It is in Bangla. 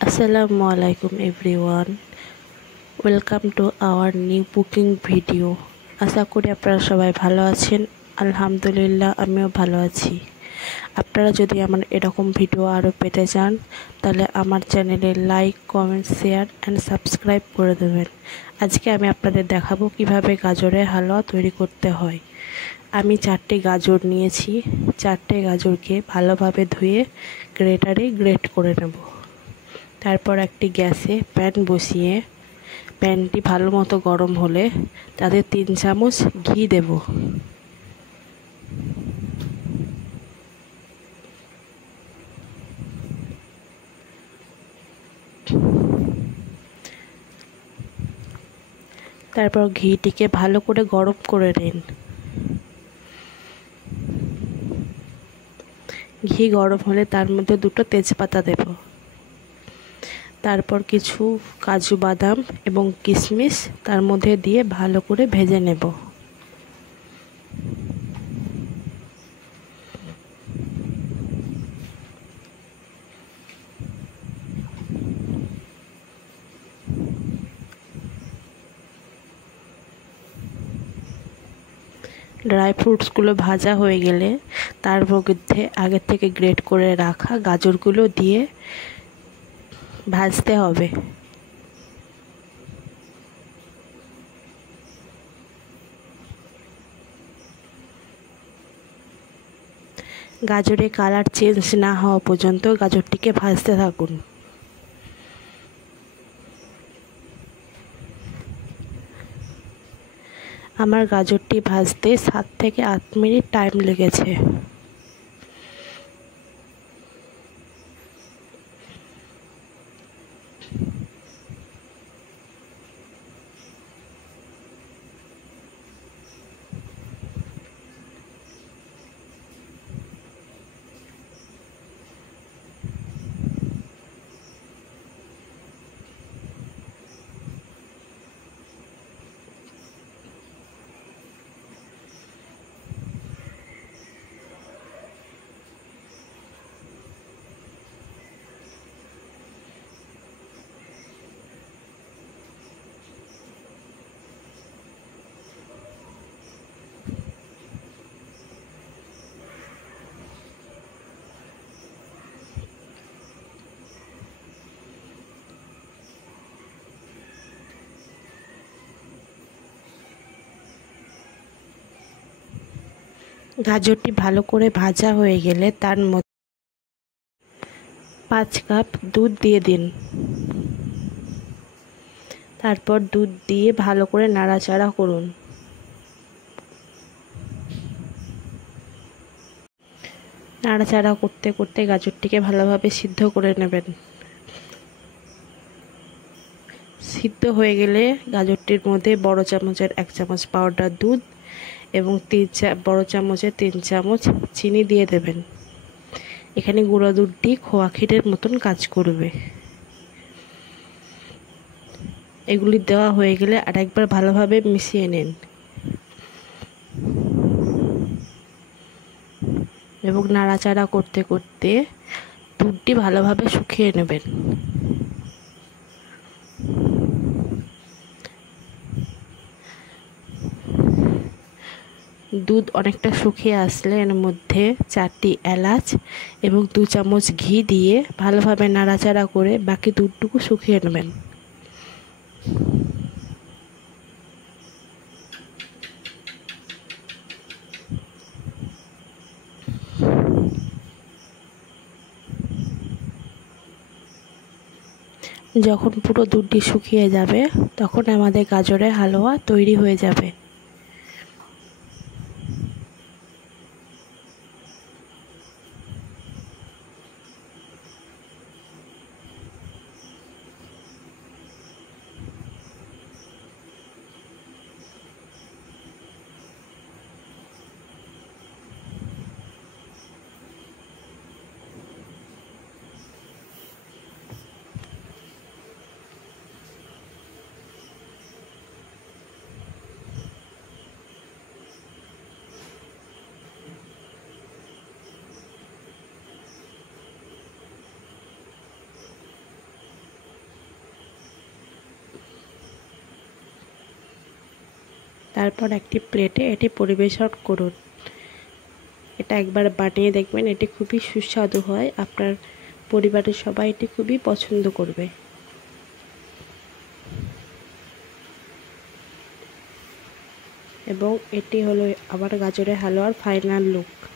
Assalamu alaikum everyone. Welcome to our new cooking video. আশা করি আপনারা সবাই ভালো আছেন। আলহামদুলিল্লাহ আমিও ভালো আছি। আপনারা যদি আমার এরকম ভিডিও আরও পেতে চান তাহলে আমার চ্যানেলে like, comment, share and subscribe করে দেবেন। আজকে আমি আপনাদের দেখাবো কিভাবে গাজরের হালুয়া তৈরি করতে হয়। আমি 4টে গাজর নিয়েছি। 4টে গাজরকে ভালোভাবে ধুয়ে গ্রেটারে গ্রেট করে নেব। তারপর একটি গ্যাসে প্যান বসিয়ে প্যানটি ভালো মতো গরম হলে তাতে 3 চামচ ঘি দেব। তারপর ঘিটিকে ভালো করে গরম করে নিন। ঘি গরম হলে তার মধ্যে 2টো তেজপাতা দেব। তারপর কিছু কাজু বাদাম এবং কিশমিশ তার মধ্যে দিয়ে ভালো করে ভেজে নেব। ড্রাই ফ্রুটসগুলো ভাজা হয়ে গেলে তার মধ্যে আগে থেকে গ্রেট করে রাখা গাজরগুলো দিয়ে ভাজতে হবে। গাজরের কালার চেঞ্জ না হওয়া পর্যন্ত গাজরটিকে ভাজতে থাকুন। আমার গাজরটি ভাজতে 7 থেকে 8 মিনিট টাইম লেগেছে। গাজরটি ভালো করে ভাজা হয়ে গেলে তার মধ্যে 5 কাপ দুধ দিয়ে দিন। তারপর দুধ দিয়ে ভালো করে নাড়াচাড়া করুন। নাড়াচাড়া করতে করতে গাজরটিকে ভালোভাবে সিদ্ধ করে নেবেন। সিদ্ধ হয়ে গেলে গাজরটির মধ্যে বড় চামচের 1 চামচ পাউডার দুধ এবং বড় চামচের 3 চামচ চিনি দিয়ে দেবেন। এখানে গুঁড়ো দুধটি খোয়া ক্ষীরের মতন কাজ করবে। এগুলি দেওয়া হয়ে গেলে আরেকবার ভালোভাবে মিশিয়ে নিন এবং নাড়াচাড়া করতে করতে দুধটি ভালোভাবে শুকিয়ে নেবেন। দুধ অনেকটা শুকিয়ে আসলে এর মধ্যে 4টি এলাচ এবং 2 চামচ ঘি দিয়ে ভালোভাবে নাড়াচাড়া করে বাকি দুধটুকু শুকিয়ে নেবেন। যখন পুরো দুধটি শুকিয়ে যাবে তখন আমাদের গাজরের হালুয়া তৈরি হয়ে যাবে। তারপর একটি প্লেটে এটি পরিবেশন করুন। এটা একবার বানিয়ে দেখবেন, এটি খুবই সুস্বাদু হয়। আপনার পরিবারের সবাই এটি খুবই পছন্দ করবে। এবং এটি হলো আমার গাজরের হালুয়ার ফাইনাল লুক।